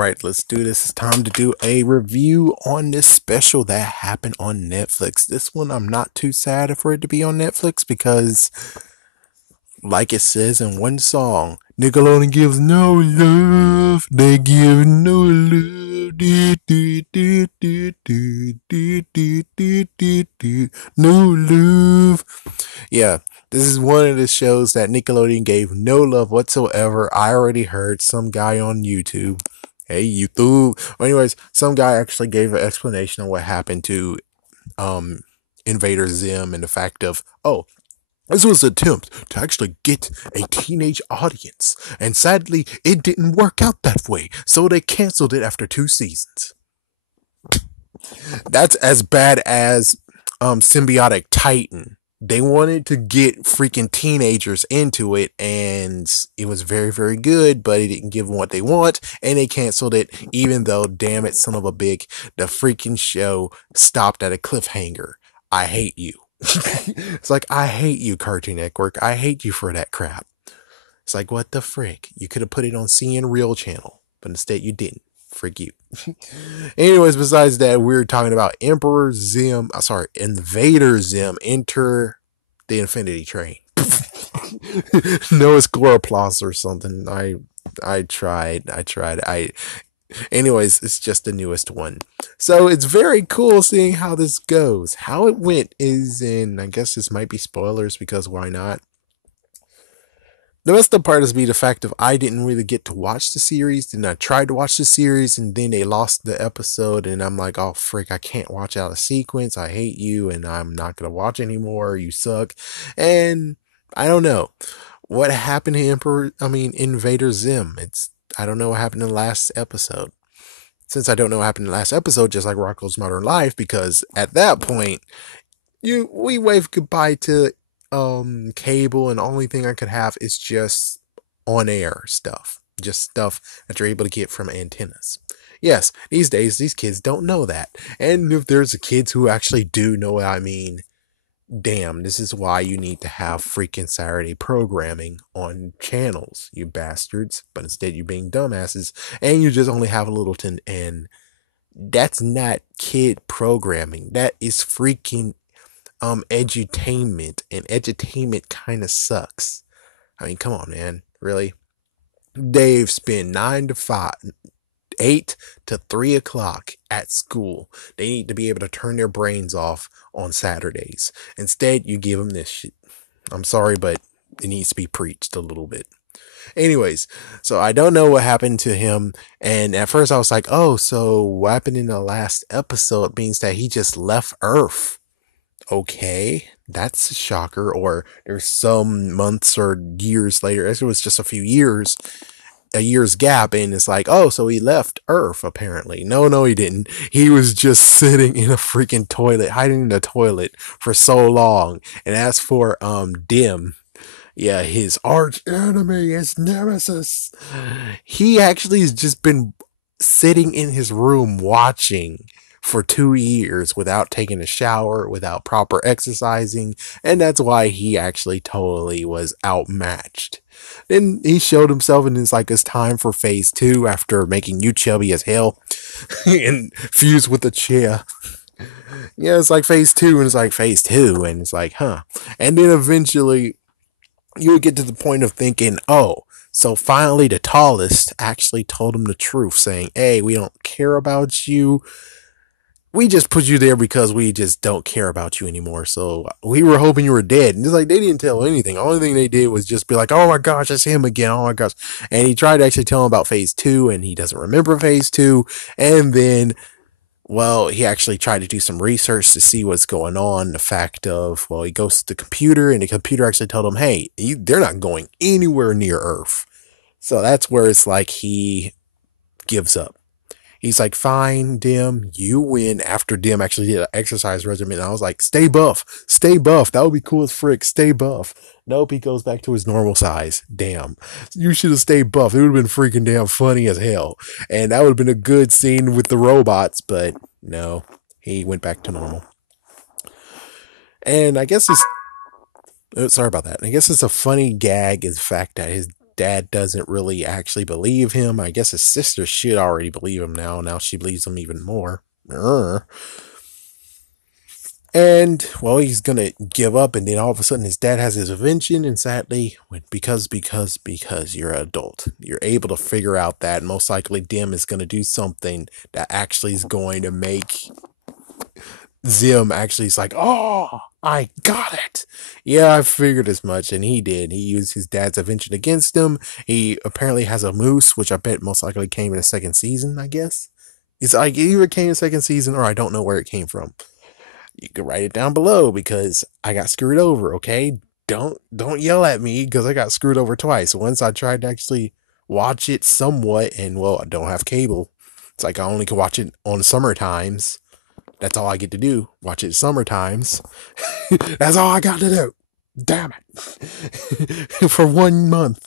Alright, let's do this. It's time to do a review on this special that happened on Netflix. This one, I'm not too sad for it to be on Netflix because, like it says in one song, Nickelodeon gives no love. They give no love. No love. Yeah, this is one of the shows that Nickelodeon gave no love whatsoever. I already heard some guy on YouTube. Hey, YouTube. Well, anyways, some guy actually gave an explanation on what happened to um Invader Zim and the fact of, oh, this was an attempt to actually get a teenage audience, and sadly, it didn't work out that way, so they canceled it after 2 seasons. That's as bad as Symbiotic Titan. They wanted to get freaking teenagers into it, and it was very, very good, but it didn't give them what they want, and they canceled it, even though, damn it, son of a bitch, the freaking show stopped at a cliffhanger. I hate you. It's like, I hate you, Cartoon Network. I hate you for that crap. It's like, what the frick? You could have put it on CN Real channel, but instead you didn't. Frick you. Anyways, besides that, we're talking about Invader Zim enter the Infinity Train. No, it's Chloroplast or something. I tried. Anyways, it's just the newest one. So it's very cool seeing how this goes. How it went is in, I guess this might be spoilers because why not? The best of the part is the fact of I didn't really get to watch the series. Then I tried to watch the series and then they lost the episode and I'm like, oh frick, I can't watch out of sequence. I hate you and I'm not gonna watch anymore. You suck. And I don't know what happened to Invader Zim. I don't know what happened in the last episode. Since I don't know what happened in the last episode, just like Rocko's Modern Life, because at that point, we wave goodbye to cable, and the only thing I could have is just on air stuff. Just stuff that you're able to get from antennas. Yes, these days these kids don't know that. And if there's kids who actually do know what I mean, damn, this is why you need to have freaking Saturday programming on channels, you bastards. But instead you're being dumbasses and you just only have a Littleton, and that's not kid programming. That is freaking edutainment, and edutainment kind of sucks. I mean, come on, man. Really? They've spent 9 to 5, 8 to 3 o'clock at school. They need to be able to turn their brains off on Saturdays. Instead, you give them this shit. I'm sorry, but it needs to be preached a little bit. Anyways, so I don't know what happened to him, and at first I was like, oh, so what happened in the last episode means that he just left Earth. Okay, that's a shocker. Or there's some months or years later, it was just a year's gap, and it's like, oh, so he left Earth apparently. No, he didn't. He was just sitting in a freaking toilet, hiding in the toilet for so long. And as for Dim, yeah, his arch enemy, his nemesis, he actually has just been sitting in his room watching for 2 years without taking a shower, without proper exercising, and that's why he actually totally was outmatched. Then he showed himself, and it's like it's time for phase 2 after making you chubby as hell and fused with a chair. Yeah, it's like phase 2, and it's like phase 2, and it's like, huh. And then eventually you would get to the point of thinking, oh, so finally the tallest actually told him the truth, saying, hey, we don't care about you. We just put you there because we just don't care about you anymore. So we were hoping you were dead. And it's like, they didn't tell anything. The only thing they did was just be like, oh my gosh, it's him again. Oh my gosh. And he tried to actually tell him about phase 2, and he doesn't remember phase 2. And then, well, he actually tried to do some research to see what's going on. The fact of, well, he goes to the computer, and the computer actually told him, hey, they're not going anywhere near Earth. So that's where it's like he gives up. He's like, fine, Dim, you win. After Dim actually did an exercise regimen, I was like, stay buff. That would be cool as frick. Stay buff. Nope, he goes back to his normal size. Damn. You should have stayed buff. It would have been freaking damn funny as hell. And that would have been a good scene with the robots, but no, he went back to normal. And I guess sorry about that. I guess it's a funny gag is the fact that his dad doesn't really actually believe him. I guess his sister should already believe him now. Now she believes him even more. And well, he's gonna give up, and then all of a sudden his dad has his invention, and sadly, because you're an adult, you're able to figure out that most likely Dim is gonna do something that actually is going to make Zim actually is like, oh, I got it. Yeah, I figured as much, and he did. He used his dad's invention against him. He apparently has a moose, which I bet most likely came in the second season, I guess. It's like it either came in the second season or I don't know where it came from. You can write it down below because I got screwed over, okay? Don't yell at me because I got screwed over twice. Once I tried to actually watch it somewhat, and well, I don't have cable. It's like I only can watch it on summer times. That's all I get to do. Watch it summer times. That's all I got to do. Damn it. For 1 month.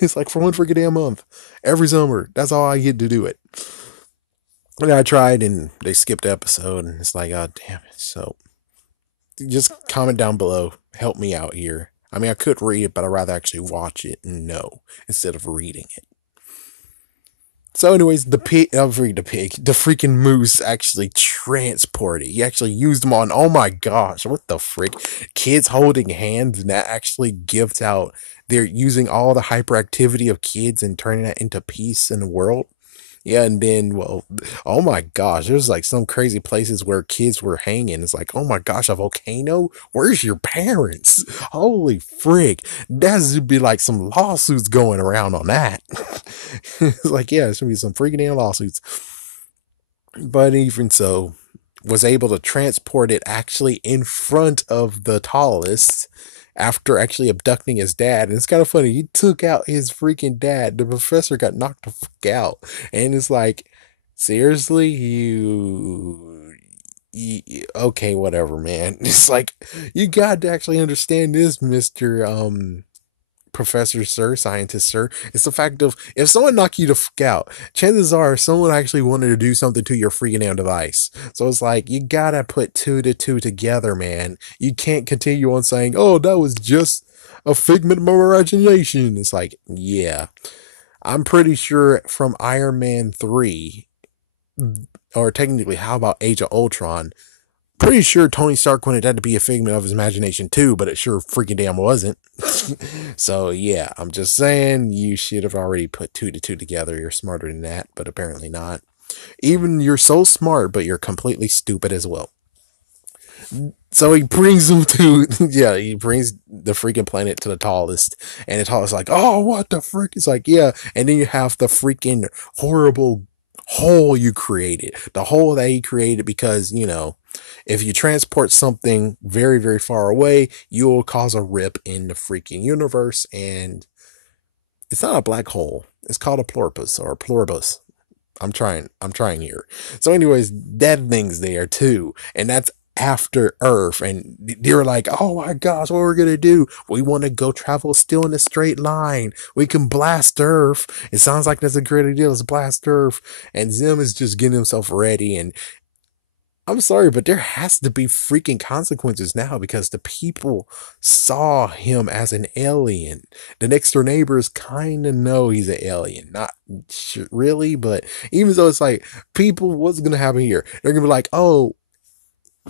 It's like for one freaking damn month. Every summer. That's all I get to do it. And I tried and they skipped the episode and it's like, oh damn it. So just comment down below. Help me out here. I mean, I could read it, but I'd rather actually watch it and know instead of reading it. So, anyways, the freaking moose actually transported. He actually used them on. Oh my gosh, what the frick? Kids holding hands, and that actually gives out. They're using all the hyperactivity of kids and turning that into peace in the world. Yeah, and then, well, oh my gosh, there's like some crazy places where kids were hanging. It's like, oh my gosh, a volcano? Where's your parents? Holy frick. That's be like some lawsuits going around on that. It's like, yeah, there's gonna be some freaking damn lawsuits. But even so, was able to transport it actually in front of the tallest after actually abducting his dad. And it's kind of funny. He took out his freaking dad. The professor got knocked the fuck out. And it's like, seriously, okay, whatever, man. It's like, you got to actually understand this, Mr. Professor Sir, Scientist Sir. It's the fact of if someone knocked you the fuck out, chances are someone actually wanted to do something to your freaking damn device. So it's like you gotta put two to two together, man. You can't continue on saying, "Oh, that was just a figment of my imagination." It's like, yeah, I'm pretty sure from Iron Man 3, or technically, how about Age of Ultron? Pretty sure Tony Stark wanted that to be a figment of his imagination too, but it sure freaking damn wasn't. So yeah, I'm just saying you should have already put two to two together. You're smarter than that, but apparently not. Even you're so smart, but you're completely stupid as well. So he brings them to, yeah, he brings the freaking planet to the tallest, and the tallest is like, oh, what the frick? It's like, yeah, and then you have the freaking horrible hole you created, the hole that he created because, you know, if you transport something very, very far away, you will cause a rip in the freaking universe, and it's not a black hole. It's called a plorpus or a ploribus. I'm trying here. So, anyways, that thing's there too, and that's after Earth, and they're like, "Oh my gosh, what we're gonna do? We want to go travel still in a straight line. We can blast Earth. It sounds like that's a great idea. Let's blast Earth." And Zim is just getting himself ready, and I'm sorry, but there has to be freaking consequences now because the people saw him as an alien. The next door neighbors kind of know he's an alien. Not really, but even though it's like, people, what's going to happen here? They're going to be like, oh,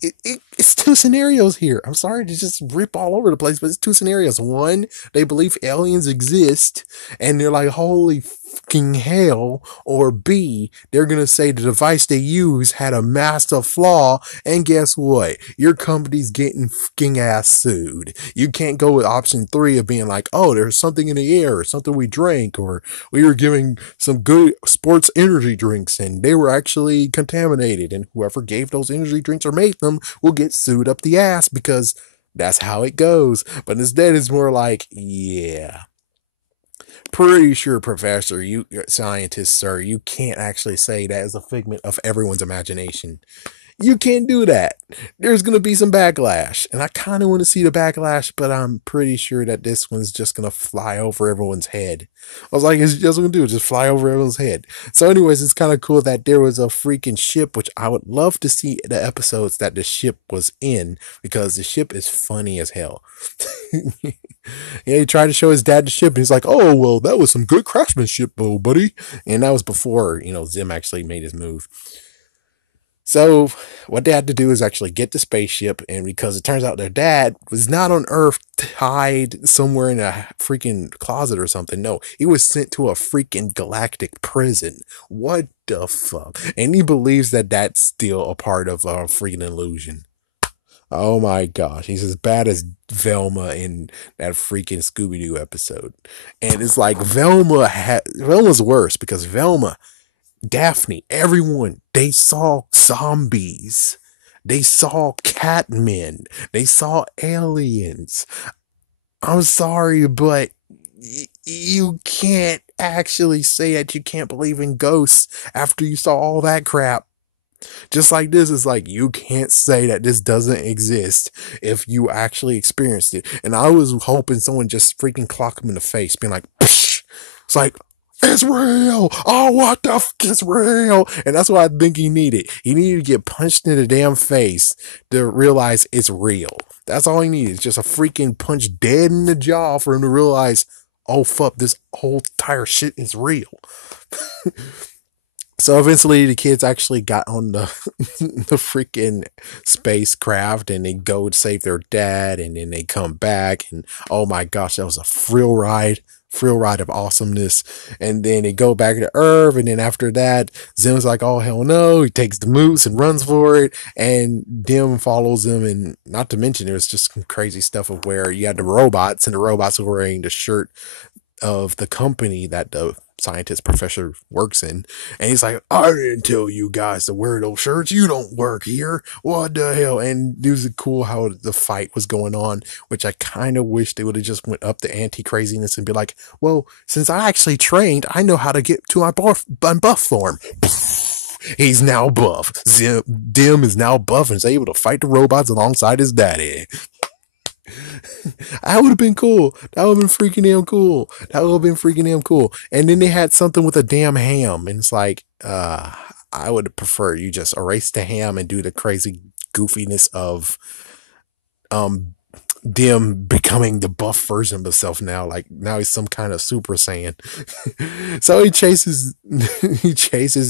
it's two scenarios here. I'm sorry to just rip all over the place, but it's two scenarios. One, they believe aliens exist and they're like, holy fucking hell. Or B, they're going to say the device they use had a massive flaw. And guess what? Your company's getting fucking ass sued. You can't go with option 3 of being like, oh, there's something in the air or something we drank, or we were giving some good sports energy drinks and they were actually contaminated. And whoever gave those energy drinks or made them will get sued up the ass because that's how it goes. But instead, it's more like, yeah, pretty sure, Professor, you scientist, sir, you can't actually say that is a figment of everyone's imagination. You can't do that. There's going to be some backlash. And I kind of want to see the backlash, but I'm pretty sure that this one's just going to fly over everyone's head. I was like, it's just going to do, just fly over everyone's head. So, anyways, it's kind of cool that there was a freaking ship, which I would love to see the episodes that the ship was in, because the ship is funny as hell. Yeah, he tried to show his dad the ship, and he's like, "Oh, well, that was some good craftsmanship, oh, buddy." And that was before, Zim actually made his move. So what they had to do is actually get the spaceship, and because it turns out their dad was not on Earth tied somewhere in a freaking closet or something. No, he was sent to a freaking galactic prison. What the fuck? And he believes that that's still a part of a freaking illusion. Oh my gosh, he's as bad as Velma in that freaking Scooby-Doo episode. And it's like Velma's worse, because Velma, Daphne, everyone, they saw zombies. They saw catmen. They saw aliens. I'm sorry, but you can't actually say that you can't believe in ghosts after you saw all that crap. Just like this is like, you can't say that this doesn't exist if you actually experienced it. And I was hoping someone just freaking clock him in the face, being like, psh! It's like, it's real. Oh, what the fuck is real? And that's what I think he needed. He needed to get punched in the damn face to realize it's real. That's all he needed. Just a freaking punch dead in the jaw for him to realize, oh fuck, this whole entire shit is real. So eventually the kids actually got on the the freaking spacecraft, and they go to save their dad, and then they come back, and oh my gosh, that was a thrill ride of awesomeness. And then they go back to Earth, and then after that, Zim's like, oh hell no, he takes the moose and runs for it, and Dim follows him. And not to mention, there's just some crazy stuff of where you had the robots, and the robots were wearing the shirt of the company that the scientist professor works in. And he's like, I didn't tell you guys to wear those shirts. You don't work here. What the hell? And it was cool how the fight was going on, which I kind of wish they would have just went up the anti-craziness and be like, well, since I actually trained, I know how to get to my buff form. He's now buff. Dim is now buff and is able to fight the robots alongside his daddy. That would have been cool. That would have been freaking damn cool. That would have been freaking damn cool. And then they had something with a damn ham. And it's like, I would prefer you just erase the ham and do the crazy goofiness of Dim becoming the buff version of himself now. Like now he's some kind of Super Saiyan. So he chases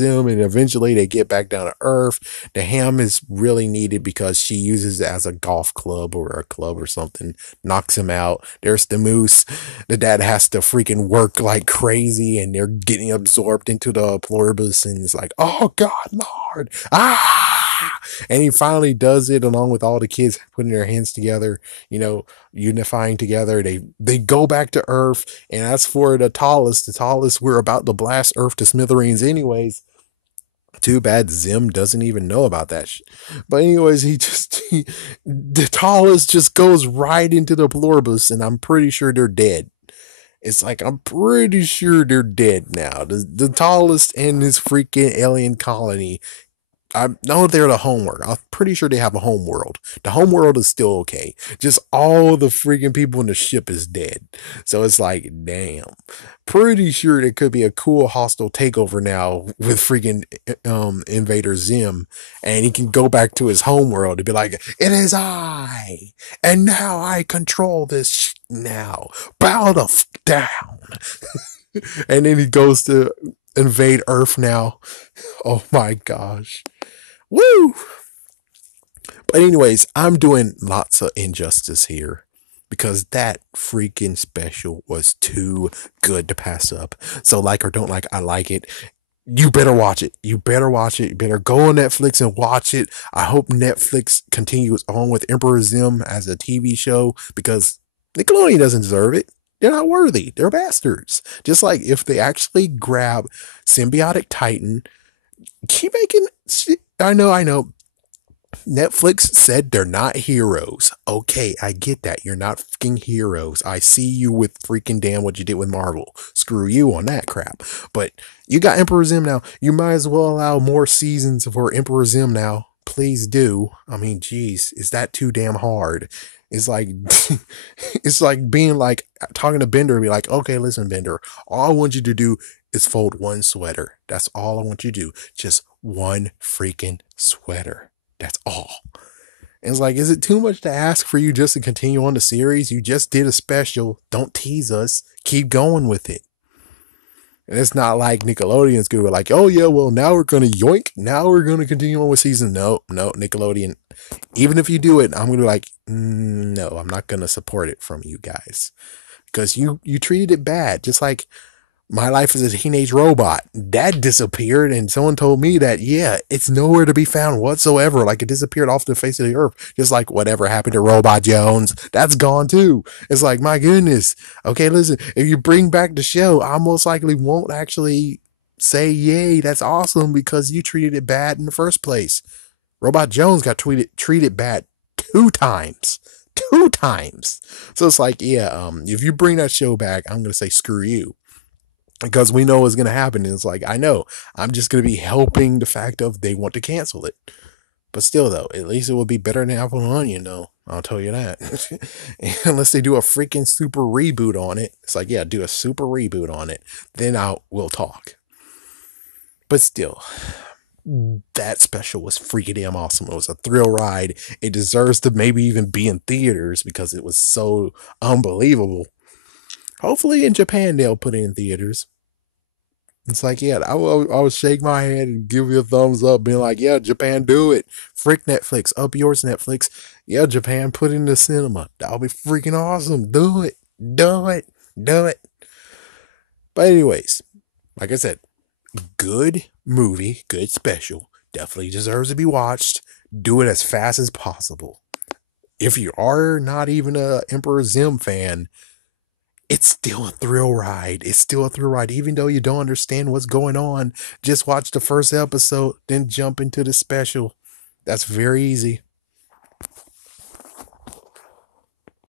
him, and eventually they get back down to Earth. The ham is really needed because she uses it as a golf club or a club or something, knocks him out. There's the moose. The dad has to freaking work like crazy, and they're getting absorbed into the Florpus, and it's like, oh God, Lord. And he finally does it along with all the kids putting their hands together, unifying together. They go back to Earth, and as for the tallest, we're about to blast Earth to smithereens anyways. Too bad Zim doesn't even know about that But anyways, the tallest just goes right into the Florpus, and I'm pretty sure they're dead. It's like, I'm pretty sure they're dead now. The tallest and his freaking alien colony, I know they're the homeworld. I'm pretty sure they have a home world. The home world is still okay. Just all the freaking people in the ship is dead. So it's like, damn. Pretty sure there could be a cool hostile takeover now with freaking Invader Zim, and he can go back to his home world and be like, it is I, and now I control this now. Bow the down. And then he goes to invade Earth now. Oh my gosh. Woo! But anyways, I'm doing lots of injustice here because that freaking special was too good to pass up. So like or don't like, I like it. You better watch it. You better watch it. You better go on Netflix and watch it. I hope Netflix continues on with Emperor Zim as a TV show, because Nickelodeon doesn't deserve it. They're not worthy. They're bastards. Just like if they actually grab Symbiotic Titan, keep making. I know. Netflix said they're not heroes. Okay, I get that. You're not fucking heroes. I see you with freaking damn what you did with Marvel. Screw you on that crap. But you got Emperor Zim now. You might as well allow more seasons for Emperor Zim now. please do. I mean, geez, is that too damn hard? It's like, it's like being like talking to Bender and be like, okay, listen, Bender, all I want you to do is fold one sweater. That's all I want you to do. Just one freaking sweater. That's all. And it's like, is it too much to ask for you just to continue on the series? You just did a special. Don't tease us. Keep going with it. And it's not like Nickelodeon's good. We're like, oh yeah, well now we're gonna yoink. Now we're gonna continue on with season. No, no, Nickelodeon. Even if you do it, I'm gonna be like, no, I'm not gonna support it from you guys because you treated it bad. Just like My Life as a Teenage Robot, that disappeared, and someone told me that, yeah, it's nowhere to be found whatsoever. Like, it disappeared off the face of the earth. Just like whatever happened to Robot Jones, that's gone too. It's like, my goodness. Okay, listen, if you bring back the show, I most likely won't actually say, yay, that's awesome, because you treated it bad in the first place. Robot Jones got treated bad 2 times. 2 times. So it's like, yeah, if you bring that show back, I'm going to say, screw you, because we know what's going to happen. And it's like, I know I'm just going to be helping the fact of they want to cancel it. But still, though, at least it will be better than Apple and Onion, though. I'll tell you that. Unless they do a freaking super reboot on it. It's like, yeah, do a super reboot on it. Then we'll talk. But still, that special was freaking damn awesome. It was a thrill ride. It deserves to maybe even be in theaters because it was so unbelievable. Hopefully in Japan they'll put it in theaters. It's like, yeah, I would shake my head and give you a thumbs up, being like, yeah, Japan, do it. Frick Netflix, up yours, Netflix. Yeah, Japan, put it in the cinema. That'll be freaking awesome. Do it. Do it. Do it. But anyways, like I said, good movie, good special. Definitely deserves to be watched. Do it as fast as possible. If you are not even a Emperor Zim fan, it's still a thrill ride. It's still a thrill ride. Even though you don't understand what's going on, just watch the first episode, then jump into the special. That's very easy.